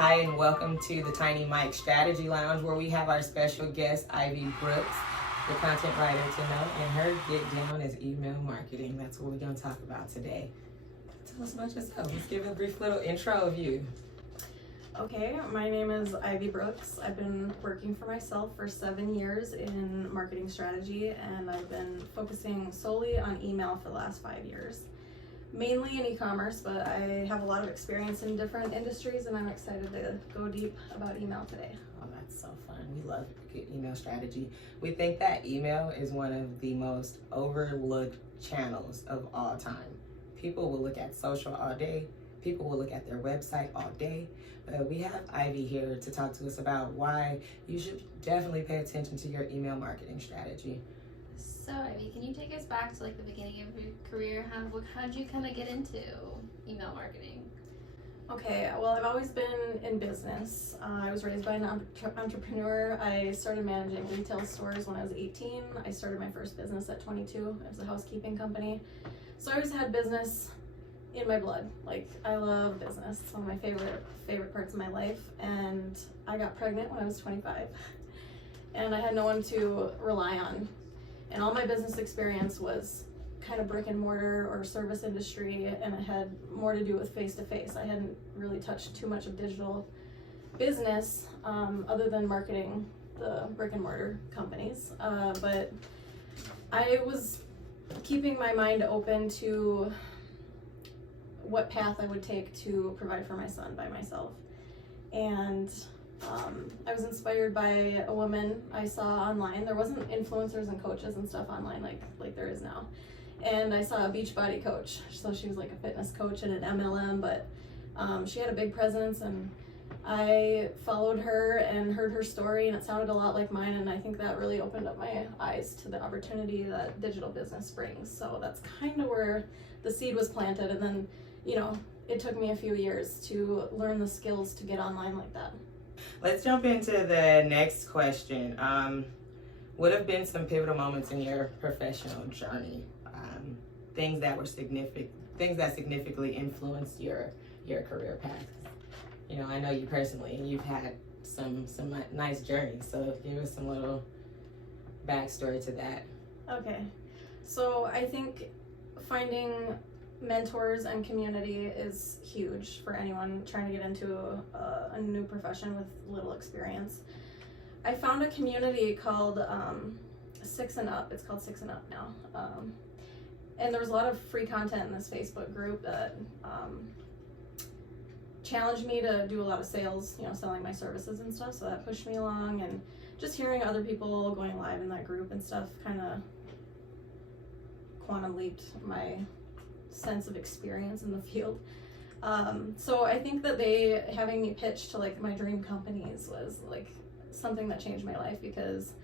Hi, and welcome to the Tiny Mike Strategy Lounge, where we have our special guest, Ivy Brooks, the content writer to know, and her get down is email marketing. That's what we're going to talk about today. Tell us about yourself. Let's give a brief little intro of you. Okay, my name is Ivy Brooks. I've been working for myself for 7 years in marketing strategy, and I've been focusing solely on email for the last 5 years. Mainly in e-commerce, but I have a lot of experience in different industries, and I'm excited to go deep about email today. Oh, that's so fun. We love good email strategy. We think that email is one of the most overlooked channels of all time. People will look at social all day. People will look at their website all day. But we have Ivy here to talk to us about why you should definitely pay attention to your email marketing strategy. So, Ivy, can you take us back to the beginning of your career? How did you kind of get into email marketing? Okay, well, I've always been in business. I was raised by an entrepreneur. I started managing retail stores when I was 18. I started my first business at 22. It was a housekeeping company. So I always had business in my blood. I love business. It's one of my favorite parts of my life. And I got pregnant when I was 25. And I had no one to rely on. And all my business experience was kind of brick and mortar or service industry, and it had more to do with face-to-face. I hadn't really touched too much of digital business other than marketing the brick and mortar companies. But I was keeping my mind open to what path I would take to provide for my son by myself. And I was inspired by a woman I saw online. There wasn't influencers and coaches and stuff online like there is now. And I saw a Beachbody coach. So she was like a fitness coach and an MLM, but she had a big presence, and I followed her and heard her story, and it sounded a lot like mine, and I think that really opened up my eyes to the opportunity that digital business brings. So that's kind of where the seed was planted, and then, it took me a few years to learn the skills to get online like that. Let's jump into the next question. What have been some pivotal moments in your professional journey? Things that significantly influenced your career path. I know you personally, and you've had some nice journeys. So give us some little backstory to that. Okay, so I think finding mentors and community is huge for anyone trying to get into a new profession with little experience. I found a community called Six and Up. It's called Six and Up now. And there was a lot of free content in this Facebook group that challenged me to do a lot of sales, selling my services and stuff. So that pushed me along, and just hearing other people going live in that group and stuff kind of quantum leaped my sense of experience in the field. So I think that having me pitch to my dream companies was something that changed my life, because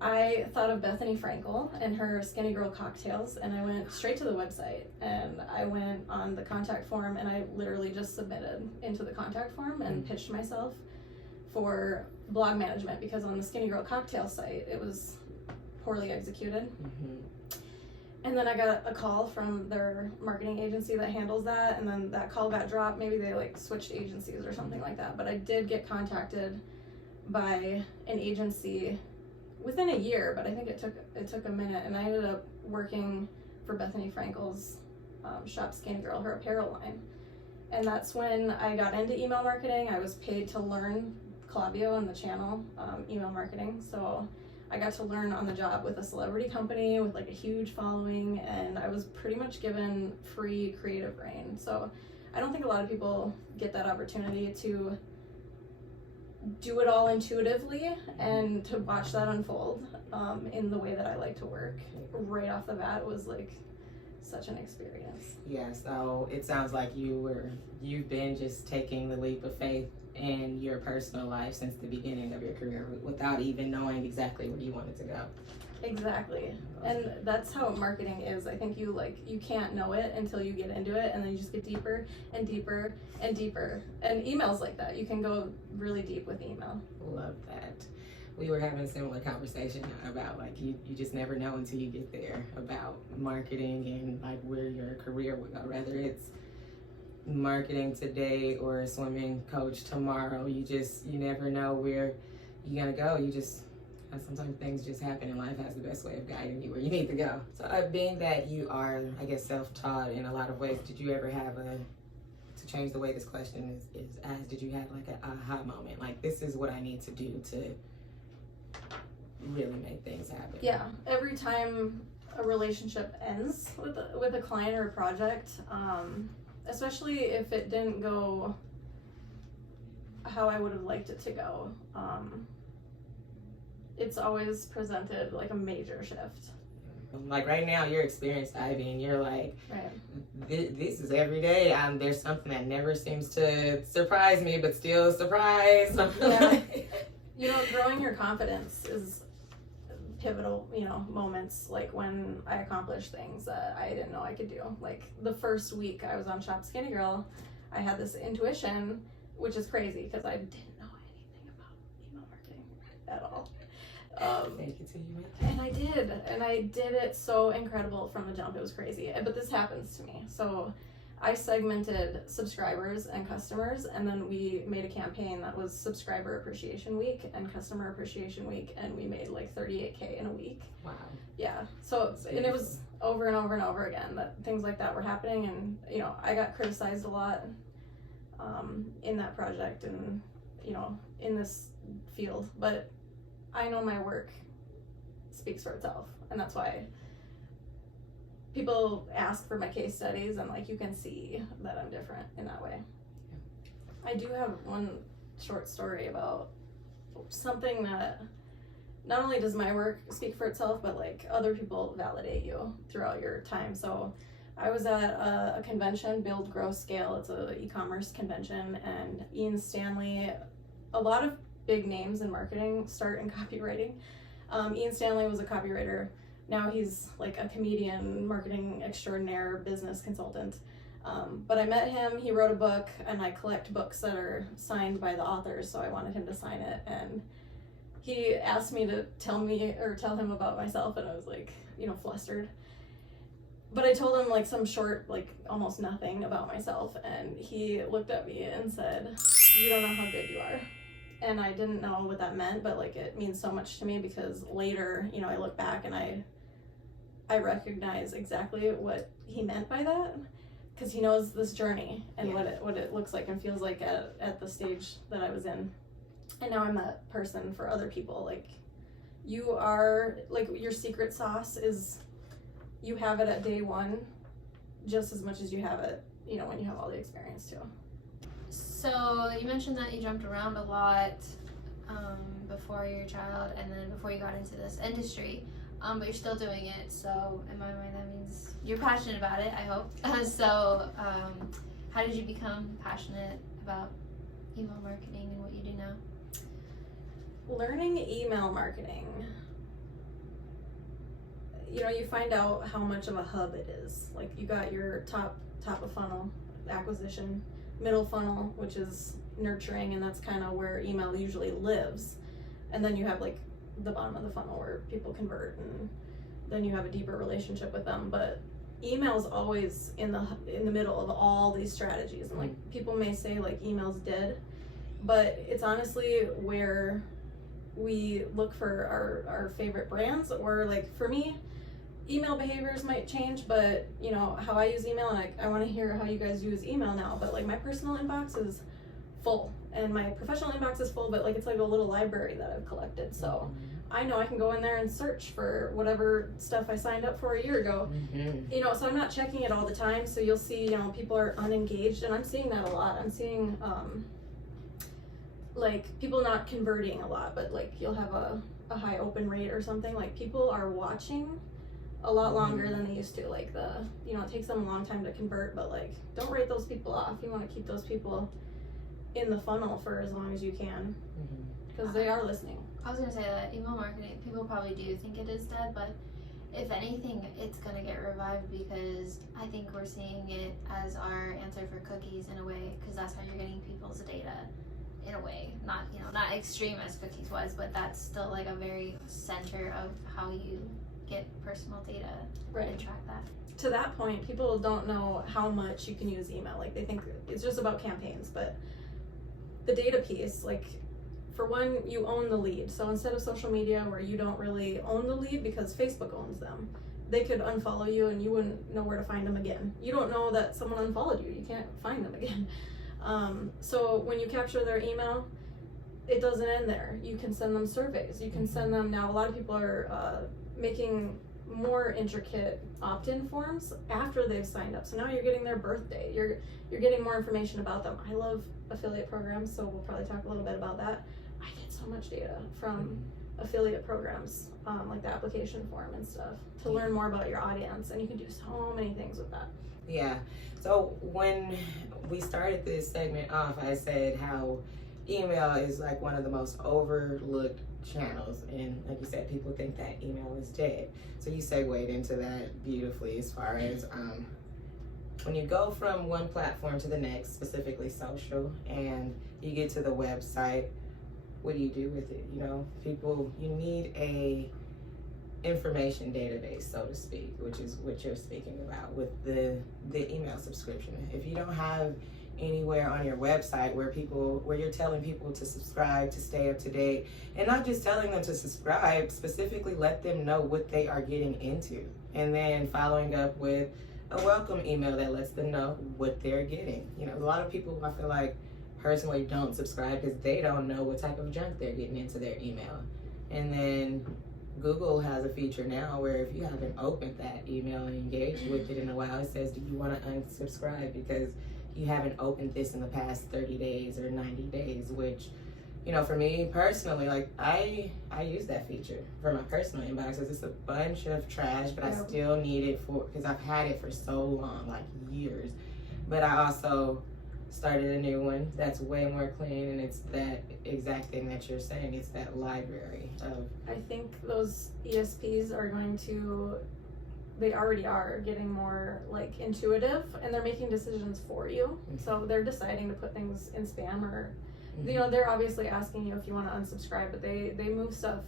I thought of Bethany Frankel and her Skinny Girl cocktails, and I went straight to the website, and I went on the contact form, and I literally just submitted into the contact form and pitched myself for blog management, because on the Skinny Girl cocktail site it was poorly executed. Mm-hmm. And then I got a call from their marketing agency that handles that, and then that call got dropped. Maybe they switched agencies or something like that. But I did get contacted by an agency within a year, but I think it took a minute, and I ended up working for Bethany Frankel's Shop Skinny Girl, her apparel line. And that's when I got into email marketing. I was paid to learn Klaviyo and the channel email marketing. So I got to learn on the job with a celebrity company with a huge following, and I was pretty much given free creative reign. So I don't think a lot of people get that opportunity to do it all intuitively and to watch that unfold in the way that I like to work. Right off the bat, it was such an experience. Yeah, so it sounds like you've been just taking the leap of faith in your personal life since the beginning of your career without even knowing exactly where you wanted to go. Exactly. And that's how marketing is. I think you can't know it until you get into it, and then you just get deeper and deeper and deeper. And email's like that. You can go really deep with email. Love that. We were having a similar conversation about you just never know until you get there about marketing and where your career would go. Whether it's marketing today or a swimming coach tomorrow. You never know where you're gonna go. Sometimes things just happen and life has the best way of guiding you where you need to go. So being that you are, I guess, self-taught in a lot of ways, did you ever have to change the way this question is asked, did you have like an aha moment? Like, this is what I need to do to really make things happen. Yeah, every time a relationship ends with a client or a project, especially if it didn't go how I would have liked it to go, it's always presented like a major shift. Like right now, you're experienced, Ivy, and you're like, right. This is every day. There's something that never seems to surprise me, but still surprise. Yeah. You know, growing your confidence is pivotal, moments like when I accomplished things that I didn't know I could do. Like the first week I was on Shop Skinny Girl, I had this intuition, which is crazy because I didn't know anything about email marketing at all. And I did it so incredible from the jump. It was crazy. But this happens to me. So I segmented subscribers and customers, and then we made a campaign that was Subscriber Appreciation Week and Customer Appreciation Week, and we made like $38K in a week. Wow. Yeah. So, and it was over and over and over again that things like that were happening, and I got criticized a lot in that project and in this field, but I know my work speaks for itself, and that's why people ask for my case studies, and like you can see that I'm different in that way. I do have one short story about something that not only does my work speak for itself, but like other people validate you throughout your time. So I was at a convention, Build, Grow, Scale. It's a e-commerce convention, and Ian Stanley, a lot of big names in marketing start in copywriting. Ian Stanley was a copywriter. Now he's like a comedian, marketing extraordinaire, business consultant. But I met him, he wrote a book, and I collect books that are signed by the authors, so I wanted him to sign it. And he asked me to tell him about myself, and I was like, flustered. But I told him like some short, like almost nothing about myself, and he looked at me and said, "You don't know how good you are." And I didn't know what that meant, but like it means so much to me because later, I look back and I recognize exactly what he meant by that, because he knows this journey and what it looks like and feels like at the stage that I was in. And now I'm that person for other people. Like, you are, like, your secret sauce is, you have it at day one just as much as you have it, when you have all the experience too. So you mentioned that you jumped around a lot before your child and then before you got into this industry, but you're still doing it. So in my mind, that means you're passionate about it, I hope. So how did you become passionate about email marketing and what you do now? Learning email marketing, you find out how much of a hub it is. Like, you got your top of funnel acquisition, middle funnel, which is nurturing, and that's kind of where email usually lives. And then you have like the bottom of the funnel where people convert, and then you have a deeper relationship with them. But email's always in the middle of all these strategies. And like, people may say like email's dead, but it's honestly where we look for our favorite brands. Or like, for me, email behaviors might change, but how I use email, and I want to hear how you guys use email now. But like, my personal inbox is full and my professional inbox is full, but like, it's like a little library that I've collected. So I know I can go in there and search for whatever stuff I signed up for a year ago. So I'm not checking it all the time. So you'll see, people are unengaged, and I'm seeing that a lot. I'm seeing like people not converting a lot, but like you'll have a high open rate or something. Like, people are watching a lot longer than they used to. Like, it takes them a long time to convert, but like, don't write those people off. You want to keep those people in the funnel for as long as you can, because they are listening. I was gonna say that email marketing, people probably do think it is dead, but if anything, it's gonna get revived, because I think we're seeing it as our answer for cookies in a way, because that's how you're getting people's data in a way. Not extreme as cookies was, but that's still like a very center of how you get personal data Right. and track that. To that point, people don't know how much you can use email. Like, they think it's just about campaigns, but the data piece, like, for one, you own the lead. So instead of social media where you don't really own the lead because Facebook owns them, they could unfollow you and you wouldn't know where to find them again. You don't know that someone unfollowed you. You can't find them again. So when you capture their email, it doesn't end there. You can send them surveys. You can send them, now a lot of people are making more intricate opt-in forms after they've signed up. So now you're getting their birthday. You're getting more information about them. I love affiliate programs, so we'll probably talk a little bit about that. I get so much data from affiliate programs, like the application form and stuff, to learn more about your audience, and you can do so many things with that. Yeah. So when we started this segment off, I said how email is like one of the most overlooked channels, and like you said, people think that email is dead. So you segued into that beautifully as far as when you go from one platform to the next, specifically social, and you get to the website, what do you do with it? You know, you need a information database, so to speak, which is what you're speaking about with the email subscription. If you don't have anywhere on your website where you're telling people to subscribe, to stay up to date, and not just telling them to subscribe, specifically let them know what they are getting into, and then following up with a welcome email that lets them know what they're getting. You know, a lot of people, I feel like, personally don't subscribe because they don't know what type of junk they're getting into their email. And then Google has a feature now where if you haven't opened that email and engaged with it in a while, it says, do you want to unsubscribe because you haven't opened this in the past 30 days or 90 days, which, you know, for me personally, like, I use that feature for my personal inboxes. It's a bunch of trash, but I still need it because I've had it for so long, like years. But I also started a new one that's way more clean, and it's that exact thing that you're saying. It's that library of... I think those ESPs are going to, they already are getting more like intuitive, and they're making decisions for you. So they're deciding to put things in spam, or you know, they're obviously asking you if you want to unsubscribe, but they move stuff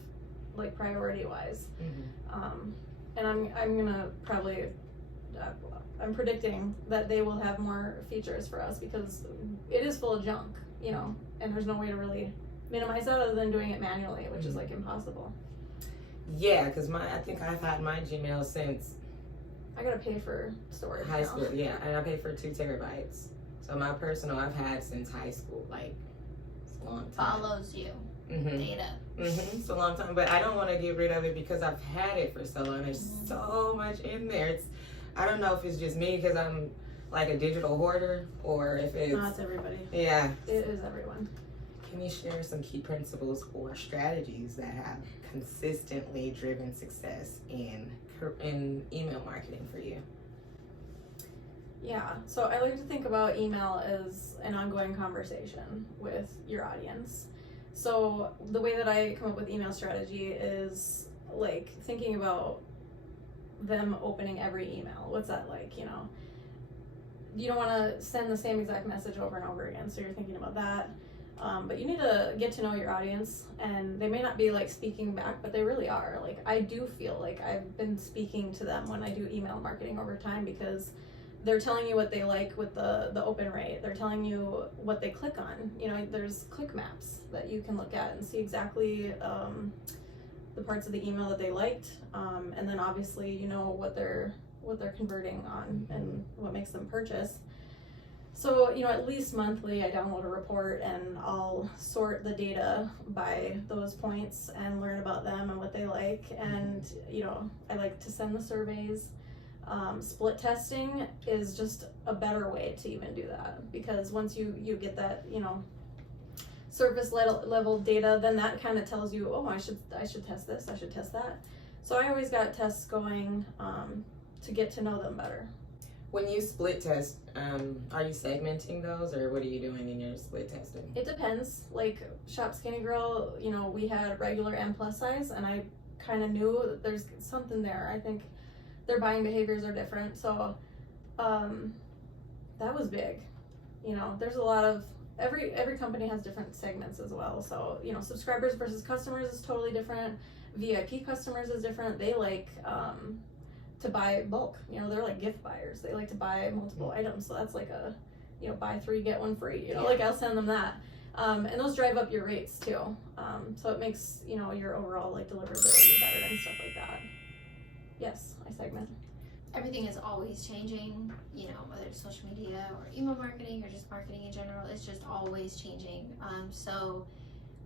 like priority wise. And I'm gonna probably I'm predicting that they will have more features for us because it is full of junk, you know, and there's no way to really minimize that other than doing it manually, which is like impossible. Yeah, because I think I've had my Gmail since I gotta pay for storage high now. school. Yeah, and I pay for 2 terabytes. So my personal I've had since high school, like, it's a long time. Follows you. Data. It's a long time, but I don't want to get rid of it because I've had it for so long. There's so much in there. I don't know if it's just me because I'm like a digital hoarder, or if it's... No, it's everybody. Yeah. It is everyone. Can you share some key principles or strategies that have consistently driven success in email marketing for you? Yeah, so I like to think about email as an ongoing conversation with your audience. So the way that I come up with email strategy is like thinking about them opening every email. What's that like, you know? You don't want to send the same exact message over and over again, so you're thinking about that. But you need to get to know your audience, and they may not be like speaking back, but they really are. Like, I do feel like I've been speaking to them when I do email marketing over time, because they're telling you what they like with the open rate. They're telling you what they click on. You know, there's click maps that you can look at and see exactly the parts of the email that they liked, and then obviously you know what they're converting on and what makes them purchase. So, you know, at least monthly I download a report and I'll sort the data by those points and learn about them and what they like. And, you know, I like to send the surveys. Split testing is just a better way to even do that, because once you get that, you know, surface level data, then that kind of tells you, oh, I should test this, I should test that. So I always got tests going to get to know them better. When you split test, are you segmenting those, or what are you doing in your split testing? It depends. Like Shop Skinny Girl, you know, we had regular and plus size, and I kind of knew that there's something there. I think their buying behaviors are different, so that was big. You know, there's a lot of every company has different segments as well. So, you know, subscribers versus customers is totally different. VIP customers is different. They like to buy bulk. You know, they're like gift buyers. They like to buy multiple items. So that's like a, you know, buy 3 get 1 free. You know, like I'll send them that. And those drive up your rates too. So it makes, you know, your overall like deliverability better and stuff like that. Yes, I segment. Everything is always changing, you know, whether it's social media or email marketing or just marketing in general, it's just always changing. So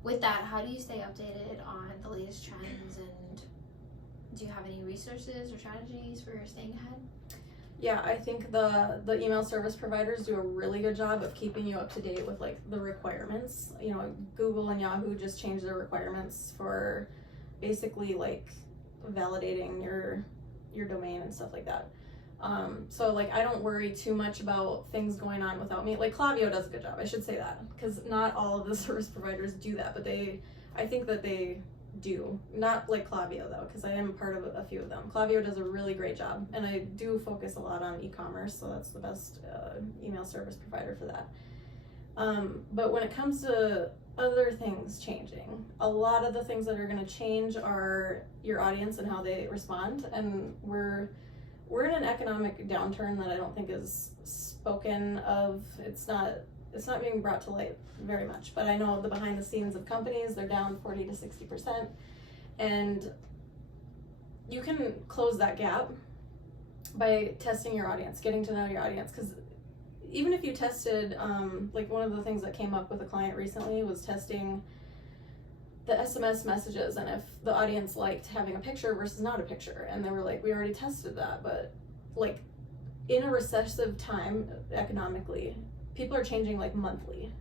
with that, how do you stay updated on the latest trends, and do you have any resources or strategies for staying ahead? Yeah, I think the email service providers do a really good job of keeping you up to date with like the requirements. You know, Google and Yahoo just changed their requirements for basically like validating your domain and stuff like that. So like I don't worry too much about things going on without me. Like Klaviyo does a good job, I should say that, because not all of the service providers do that, but I think that they do. Not like Klaviyo though, because I am part of a few of them. Klaviyo does a really great job, and I do focus a lot on e-commerce, so that's the best email service provider for that. But when it comes to other things changing, a lot of the things that are going to change are your audience and how they respond, and we're in an economic downturn that I don't think is spoken of. It's not being brought to light very much, but I know the behind the scenes of companies, they're down 40 to 60%, and you can close that gap by testing your audience, getting to know your audience. Because even if you tested, like one of the things that came up with a client recently was testing the SMS messages, and if the audience liked having a picture versus not a picture, and they were like, we already tested that, but like in a recessive time economically, people are changing like monthly,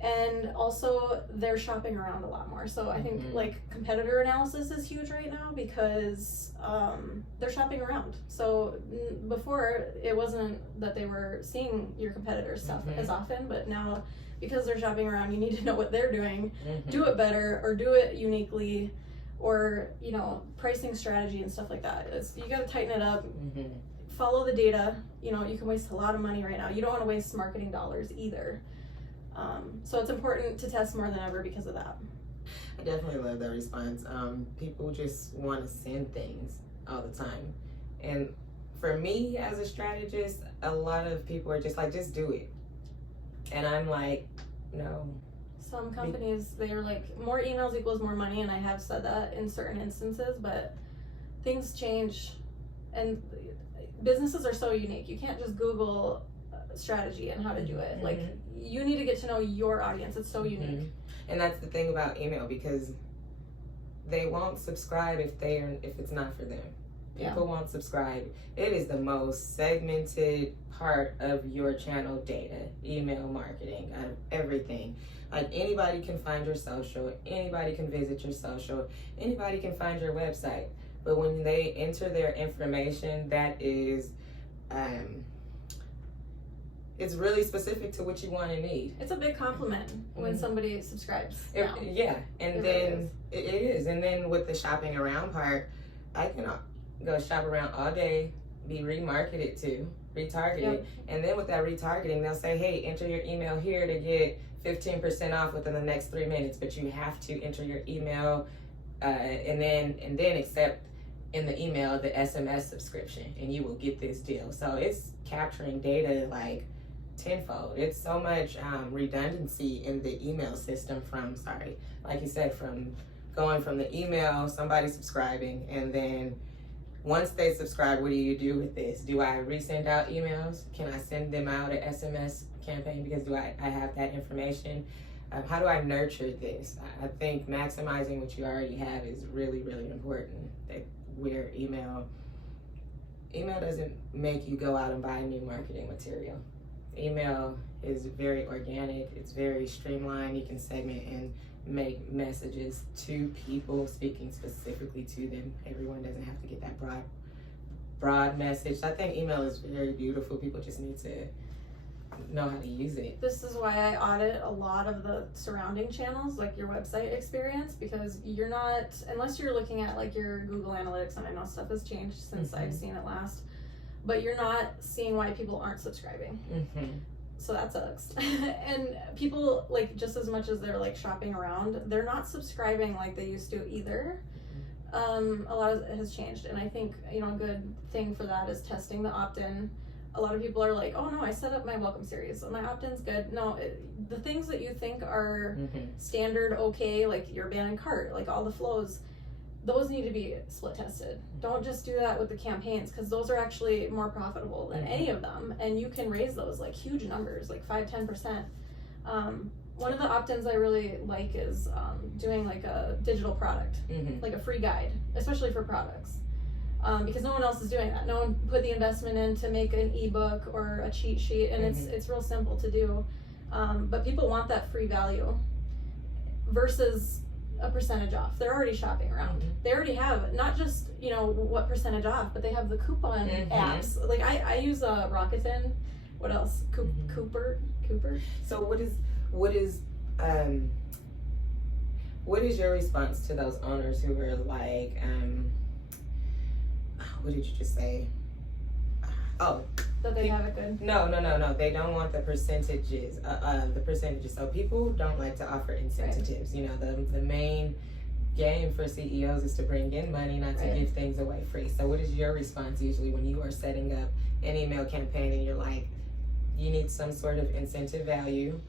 and also they're shopping around a lot more. So I think like competitor analysis is huge right now, because they're shopping around. So before it wasn't that they were seeing your competitor stuff as often, but now because they're shopping around, you need to know what they're doing, do it better or do it uniquely, or you know, pricing strategy and stuff like that. You got to tighten it up. Follow the data. You know, you can waste a lot of money right now. You don't want to waste marketing dollars either. So it's important to test more than ever because of that. I definitely love that response. People just want to send things all the time. And for me as a strategist, a lot of people are just like, just do it. And I'm like, no. Some companies, they are like, more emails equals more money, and I have said that in certain instances, but things change, and businesses are so unique. You can't just Google strategy and how to do it. Like, you need to get to know your audience. It's so unique. And that's the thing about email, because they won't subscribe if it's not for them. People won't subscribe. It is the most segmented part of your channel data, email marketing, out of everything. Like, anybody can find your social, anybody can visit your social, anybody can find your website. But when they enter their information, that is, it's really specific to what you want and need. It's a big compliment when somebody subscribes. Yeah, and then it is. And then with the shopping around part, I can go shop around all day, be remarketed to, retargeted, and then with that retargeting, they'll say, hey, enter your email here to get 15% off within the next 3 minutes, but you have to enter your email and then accept in the email the SMS subscription, and you will get this deal. So it's capturing data like tenfold. It's so much redundancy in the email system like you said, from going from the email, somebody subscribing, and then once they subscribe, what do you do with this? Do I resend out emails? Can I send them out an SMS campaign because I have that information? How do I nurture this? I think maximizing what you already have is really, really important. Where email doesn't make you go out and buy new marketing material. Email is very organic. It's very streamlined. You can segment and make messages to people, speaking specifically to them. Everyone doesn't have to get that broad message. I think email is very beautiful. People just need to know how to use it. This is why I audit a lot of the surrounding channels, like your website experience, because you're not, unless you're looking at like your Google Analytics, and I know stuff has changed since I've seen it last, but you're not seeing why people aren't subscribing. so that sucks. And people, like, just as much as they're like shopping around, they're not subscribing like they used to either. A lot of it has changed, and I think, you know, a good thing for that is testing the opt-in. A lot of people are like, oh no, I set up my welcome series, my opt-in's good. No, the things that you think are standard okay, like your abandoned cart, like all the flows, those need to be split tested. Don't just do that with the campaigns, because those are actually more profitable than any of them, and you can raise those like huge numbers, like 5-10%. One of the opt-ins I really like is doing like a digital product, like a free guide, especially for products, because no one else is doing that. No one put the investment in to make an ebook or a cheat sheet, and it's real simple to do, but people want that free value versus a percentage off. They're already shopping around. They already have not just, you know, what percentage off, but they have the coupon apps. Like I use Rakuten. What else? Cooper. So what is your response to those owners who were like, what did you just say? Oh, that they have it good. No. They don't want the percentages. So people don't like to offer incentives. You know, the main game for CEOs is to bring in money, not to give things away free. So what is your response usually when you are setting up an email campaign and you're like, you need some sort of incentive value?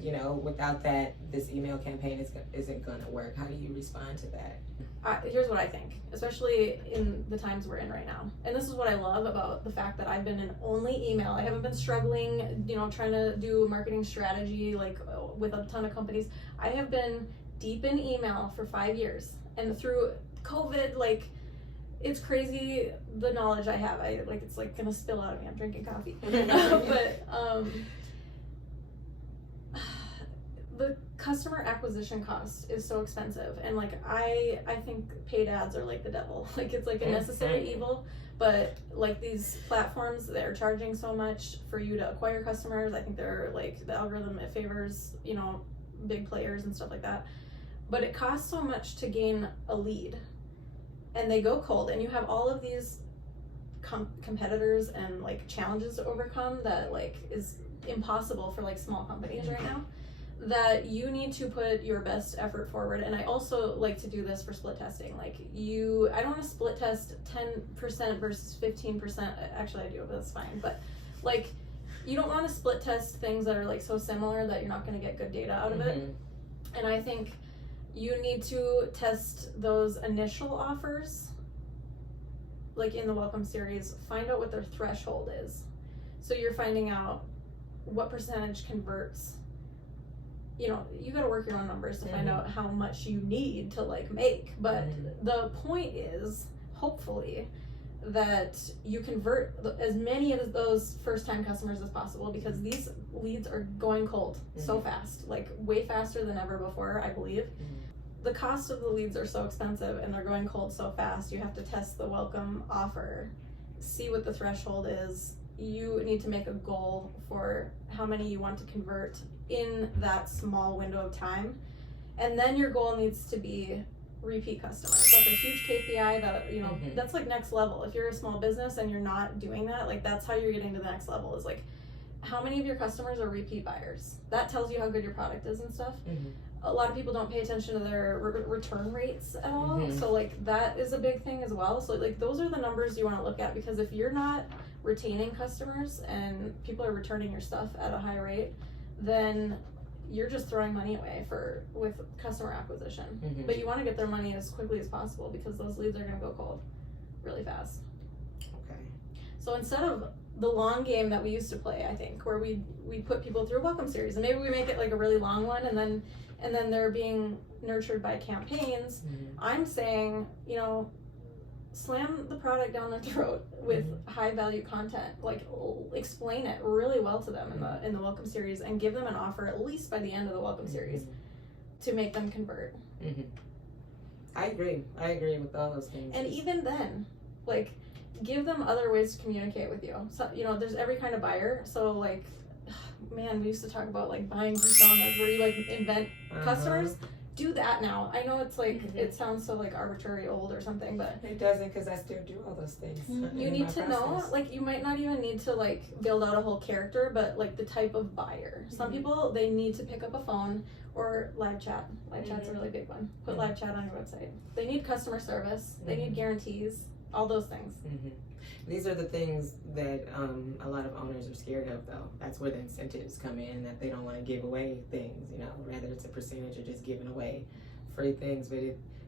You know, without that, this email campaign isn't going to work. How do you respond to that? Here's what I think, especially in the times we're in right now. And this is what I love about the fact that I've been in only email. I haven't been struggling, you know, trying to do marketing strategy like with a ton of companies. I have been deep in email for 5 years. And through COVID, like, it's crazy the knowledge I have. It's like gonna spill out of me. I'm drinking coffee. But the customer acquisition cost is so expensive, and like I think paid ads are like the devil. Like, it's like a necessary evil, but like these platforms, they're charging so much for you to acquire customers. I think they're like, the algorithm, it favors, you know, big players and stuff like that, but it costs so much to gain a lead, and they go cold, and you have all of these competitors and like challenges to overcome that like is impossible for like small companies right now, that you need to put your best effort forward. And I also like to do this for split testing. Like, I don't want to split test 10% versus 15%. Actually I do, but that's fine. But like, you don't want to split test things that are like so similar that you're not going to get good data out of it. And I think you need to test those initial offers, like in the welcome series, find out what their threshold is. So you're finding out what percentage converts. You know, you got to work your own numbers to find out how much you need to like make. But the point is, hopefully, that you convert as many of those first-time customers as possible, because these leads are going cold so fast, like way faster than ever before, I believe. The cost of the leads are so expensive, and they're going cold so fast. You have to test the welcome offer, see what the threshold is. You need to make a goal for how many you want to convert in that small window of time, and then your goal needs to be repeat customers. That's a huge KPI that, you know, that's like next level. If you're a small business and you're not doing that, like, that's how you're getting to the next level, is like, how many of your customers are repeat buyers? That tells you how good your product is and stuff. A lot of people don't pay attention to their return rates at all. So like, that is a big thing as well. So like, those are the numbers you want to look at, because if you're not retaining customers and people are returning your stuff at a high rate, then you're just throwing money away with customer acquisition. But you want to get their money as quickly as possible, because those leads are going to go cold really fast. Okay. So instead of the long game that we used to play, I think, where we put people through a welcome series, and maybe we make it like a really long one, and then they're being nurtured by campaigns. I'm saying, you know, slam the product down their throat with high value content. Like, explain it really well to them in the welcome series, and give them an offer at least by the end of the welcome series to make them convert. I agree with all those things. And even then, like, give them other ways to communicate with you. So, you know, there's every kind of buyer. So like, man, we used to talk about like buying personas where you like invent customers. do that now. I know it's like, it sounds so like arbitrary old or something, but It doesn't, because I still do all those things. you in need my to know, process. like, you might not even need to like build out a whole character, but like the type of buyer. Some people, they need to pick up a phone or live chat. Live chat's a really big one. Put live chat on your website. They need customer service. They need guarantees. All those things. These are the things that a lot of owners are scared of, though. That's where the incentives come in, that they don't want to give away things, you know, rather it's a percentage or just giving away free things. But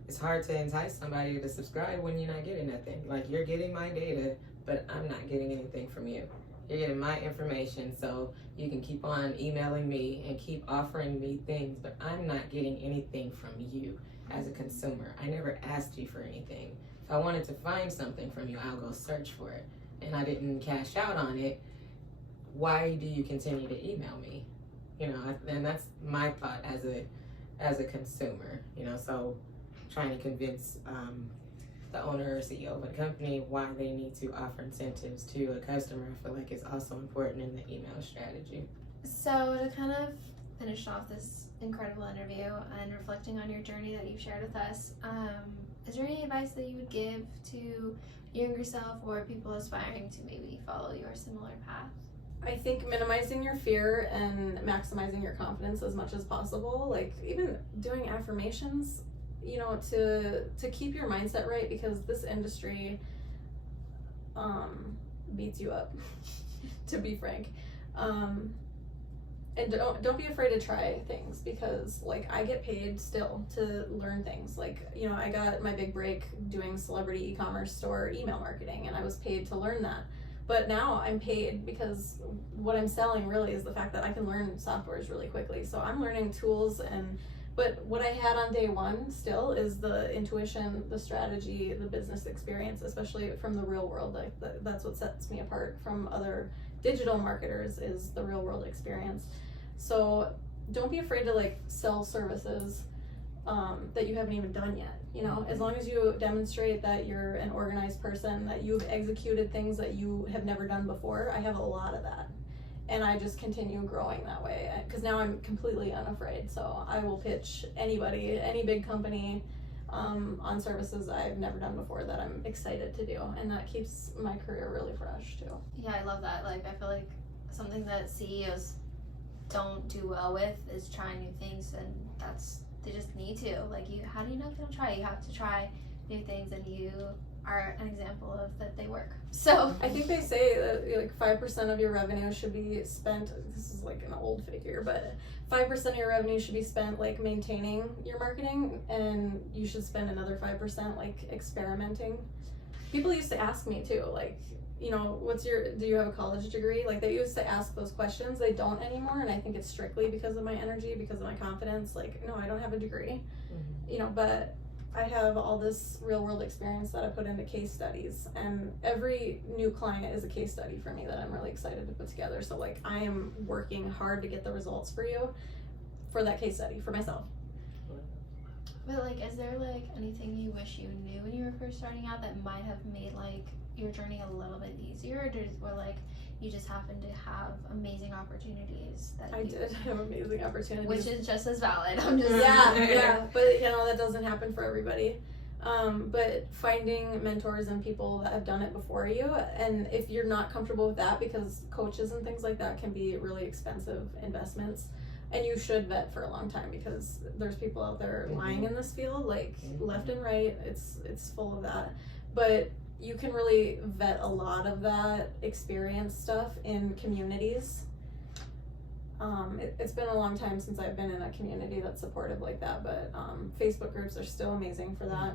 it's hard to entice somebody to subscribe when you're not getting nothing. Like, you're getting my data, but I'm not getting anything from you. You're getting my information, so you can keep on emailing me and keep offering me things, but I'm not getting anything from you as a consumer. I never asked you for anything. If I wanted to find something from you, I'll go search for it. And I didn't cash out on it. Why do you continue to email me? You know, and that's my thought as a consumer. You know, so trying to convince the owner or CEO of a company why they need to offer incentives to a customer, I feel like is also important in the email strategy. So to kind of finish off this incredible interview and reflecting on your journey that you've shared with us, is there any advice that you would give to younger self or people aspiring to maybe follow your similar path? I think minimizing your fear and maximizing your confidence as much as possible. Like, even doing affirmations, you know, to keep your mindset right, because this industry beats you up, to be frank. And don't be afraid to try things, because like, I get paid still to learn things. Like, you know, I got my big break doing celebrity e-commerce store email marketing, and I was paid to learn that. But now I'm paid because what I'm selling really is the fact that I can learn softwares really quickly. So I'm learning tools, but what I had on day one still is the intuition, the strategy, the business experience, especially from the real world. Like, that's what sets me apart from other digital marketers, is the real world experience. So don't be afraid to like sell services that you haven't even done yet. You know, as long as you demonstrate that you're an organized person, that you've executed things that you have never done before. I have a lot of that, and I just continue growing that way, because now I'm completely unafraid. So I will pitch anybody, any big company, on services I've never done before that I'm excited to do, and that keeps my career really fresh too. Yeah, I love that. Like, I feel like something that CEOs don't do well with is trying new things, and they just need to. Like, how do you know if you don't try? You have to try new things, and you are an example of that they work. So I think they say that like 5% of your revenue should be spent, this is like an old figure, but 5% of your revenue should be spent like maintaining your marketing, and you should spend another 5% like experimenting. People used to ask me too, like, you know, do you have a college degree? Like, they used to ask those questions. They don't anymore, and I think it's strictly because of my energy, because of my confidence. Like, no, I don't have a degree, you know, but I have all this real world experience that I put into case studies, and every new client is a case study for me that I'm really excited to put together. So like, I am working hard to get the results for you, for that case study, for myself. But like, is there like anything you wish you knew when you were first starting out that might have made like your journey a little bit easier, or like you just happen to have amazing opportunities that I did have amazing opportunities, which is just as valid. I'm just yeah, but you know, that doesn't happen for everybody. But finding mentors and people that have done it before you, and if you're not comfortable with that, because coaches and things like that can be really expensive investments, and you should vet for a long time, because there's people out there lying in this field, like left and right. It's full of that, but you can really vet a lot of that experience stuff in communities. It's been a long time since I've been in a community that's supportive like that, but Facebook groups are still amazing for that.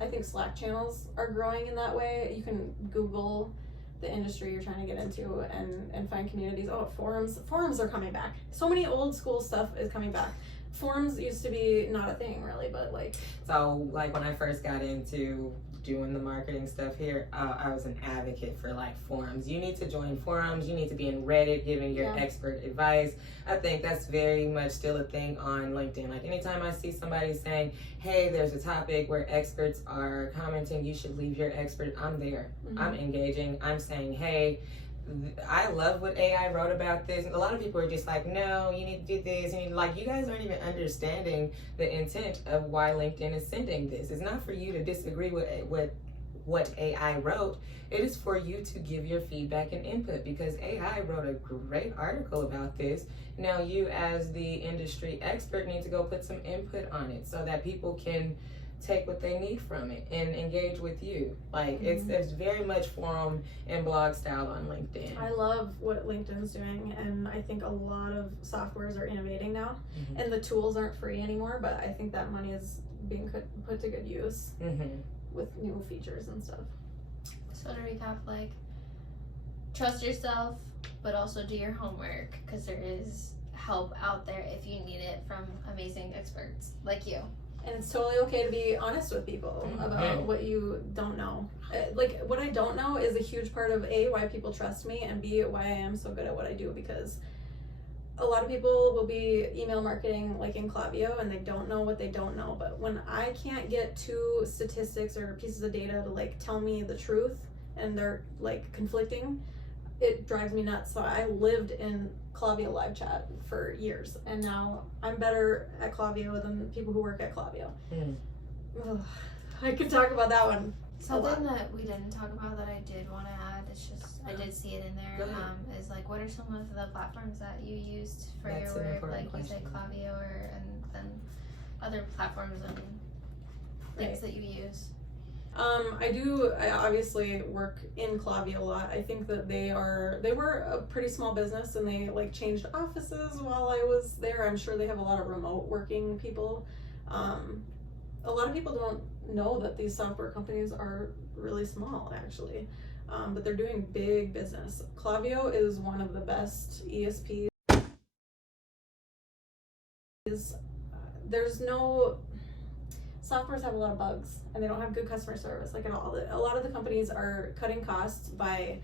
I think Slack channels are growing in that way. You can Google the industry you're trying to get into and find communities. Oh, forums are coming back. So many old school stuff is coming back. Forums used to be not a thing really, but like. So like, when I first got into doing the marketing stuff here, I was an advocate for like forums. You need to join forums. You need to be in Reddit giving your expert advice. I think that's very much still a thing on LinkedIn. Like, anytime I see somebody saying, hey, there's a topic where experts are commenting, you should leave your expert, I'm there. I'm engaging. I'm saying, hey, I love what AI wrote about this. A lot of people are just like, no, you need to do this. And like, you guys aren't even understanding the intent of why LinkedIn is sending this. It's not for you to disagree with what AI wrote. It is for you to give your feedback and input, because AI wrote a great article about this. Now you, as the industry expert, need to go put some input on it so that people can take what they need from it and engage with you. Like, it's very much forum and blog style on LinkedIn. I love what LinkedIn's doing, and I think a lot of softwares are innovating now, and the tools aren't free anymore, but I think that money is being put to good use with new features and stuff. So to recap, like, trust yourself, but also do your homework, because there is help out there if you need it from amazing experts like you. And it's totally okay to be honest with people about what you don't know. Like, what I don't know is a huge part of A, why people trust me, and B, why I am so good at what I do, because a lot of people will be email marketing like in Klaviyo and they don't know what they don't know. But when I can't get to statistics or pieces of data to like tell me the truth and they're like conflicting, it drives me nuts. So I lived in Klaviyo live chat for years, and now I'm better at Klaviyo than people who work at Klaviyo. Ugh, I could talk about that one. Something that we didn't talk about that I did want to add, it's just, I did see it in there, is like, what are some of the platforms that you used for That's your an work? important Like you said, Klaviyo, and then other platforms and things that you use. I obviously work in Klaviyo a lot. I think that they were a pretty small business, and they like changed offices while I was there. I'm sure they have a lot of remote working people. A lot of people don't know that these software companies are really small, actually, but they're doing big business. Klaviyo is one of the best ESPs. There's no softwares have a lot of bugs, and they don't have good customer service, like at all. A lot of the companies are cutting costs by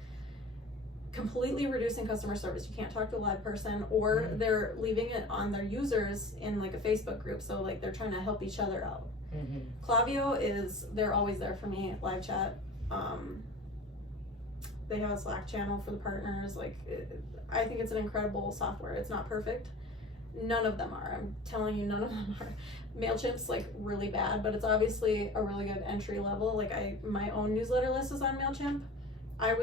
completely reducing customer service. You can't talk to a live person, or they're leaving it on their users in like a Facebook group, so like they're trying to help each other out. Klaviyo they're always there for me, live chat. They have a Slack channel for the partners. I think it's an incredible software. It's not perfect. None of them are. I'm telling you, none of them are. MailChimp's like really bad, but it's obviously a really good entry level. Like my own newsletter list is on MailChimp. I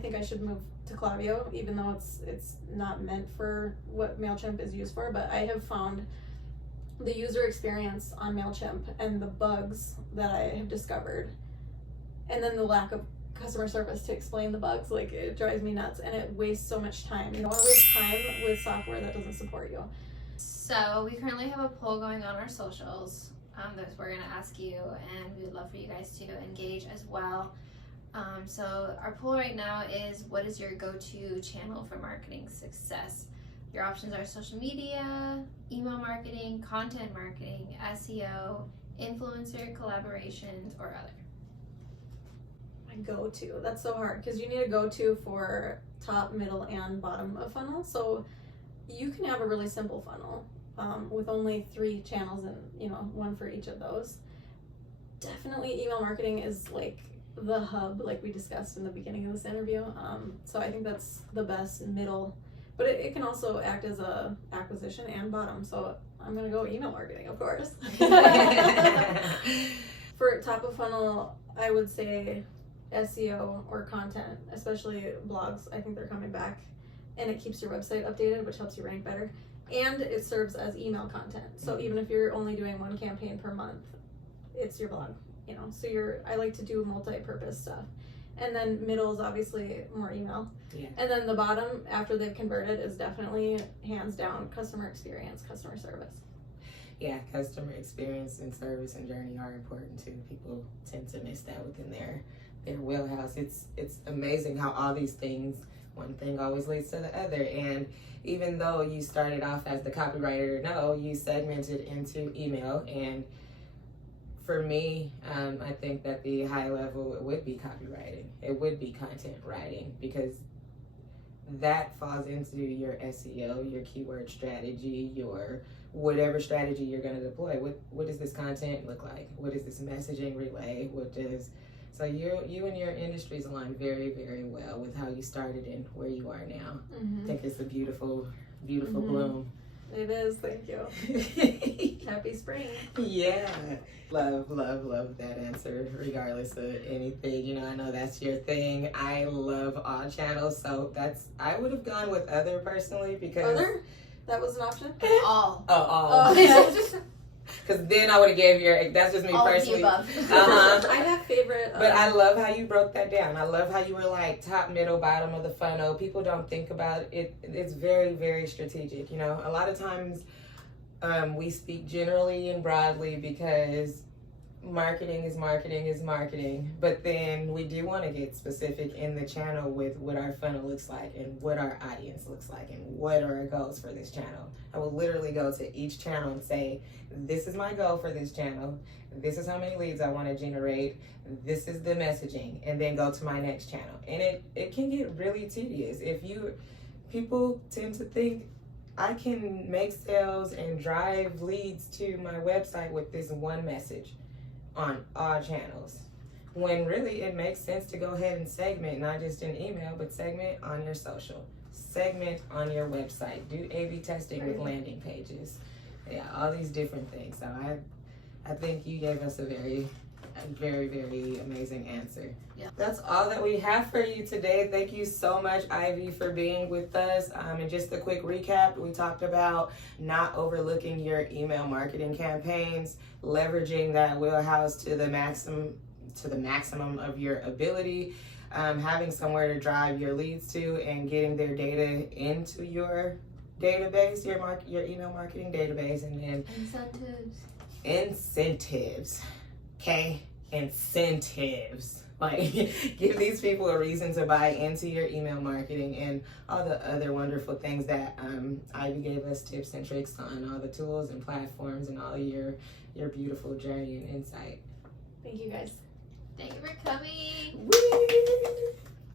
think I should move to Klaviyo, even though it's not meant for what MailChimp is used for, but I have found the user experience on MailChimp and the bugs that I have discovered, and then the lack of customer service to explain the bugs, like it drives me nuts, and it wastes so much time. You don't want to waste time with software that doesn't support you. So we currently have a poll going on our socials that we're going to ask you, and we would love for you guys to engage as well. So our poll right now is, what is your go-to channel for marketing success? Your options are social media, email marketing, content marketing, SEO, influencer collaborations, or other. My go-to, that's so hard, because you need a go-to for top, middle, and bottom of funnel. So you can have a really simple funnel with only 3 channels and one for each of those. Definitely email marketing is like the hub, like we discussed in the beginning of this interview. So I think that's the best middle, but it can also act as a acquisition and bottom. So I'm gonna go email marketing, of course. For top of funnel, I would say SEO or content, especially blogs. I think they're coming back, and it keeps your website updated, which helps you rank better, and it serves as email content. So even if you're only doing 1 campaign per month, it's your blog, so I like to do multi-purpose stuff. And then middle is obviously more email. Yeah. And then the bottom, after they've converted, is definitely hands down customer experience, customer service. Yeah, customer experience and service and journey are important too. People tend to miss that within their wheelhouse. It's amazing how all these things, one thing always leads to the other. And even though you started off as the copywriter, you segmented into email. And for me, I think that the high level would be copywriting. It would be content writing, because that falls into your SEO, your keyword strategy, your whatever strategy you're going to deploy. What does this content look like? What does this messaging relay? What does So you and your industries align very, very well with how you started and where you are now. I think it's a beautiful, beautiful bloom. It is, thank you. Happy spring. Yeah. Love that answer, regardless of anything. You know, I know that's your thing. I love all channels, so I would have gone with other personally because Other? That was an option? All. all. Because then I would have gave that's just me All of the personally. above. I have favorite. But I love how you broke that down. I love how you were like top, middle, bottom of the funnel. People don't think about it. It's very, very strategic. You know, a lot of times we speak generally and broadly because marketing is marketing. But then we do want to get specific in the channel with what our funnel looks like and what our audience looks like and what are our goals for this channel. I will literally go to each channel and say, this is my goal for this channel. This is how many leads I want to generate. This is the messaging, and then go to my next channel. And it can get really tedious. People tend to think I can make sales and drive leads to my website with this one message on all channels. When really it makes sense to go ahead and segment, not just in email, but segment on your social, segment on your website, do A/B testing with landing pages. Yeah, all these different things. So I think you gave us a very, very amazing answer. Yeah. That's all that we have for you today. Thank you so much, Ivy, for being with us. And just a quick recap, we talked about not overlooking your email marketing campaigns, leveraging that wheelhouse to the maximum of your ability, having somewhere to drive your leads to, and getting their data into your database, your email marketing database, and then incentives. Okay, incentives. Like, give these people a reason to buy into your email marketing and all the other wonderful things that Ivy gave us tips and tricks on, all the tools and platforms and all your beautiful journey and insight. Thank you guys. Thank you for coming. Woo!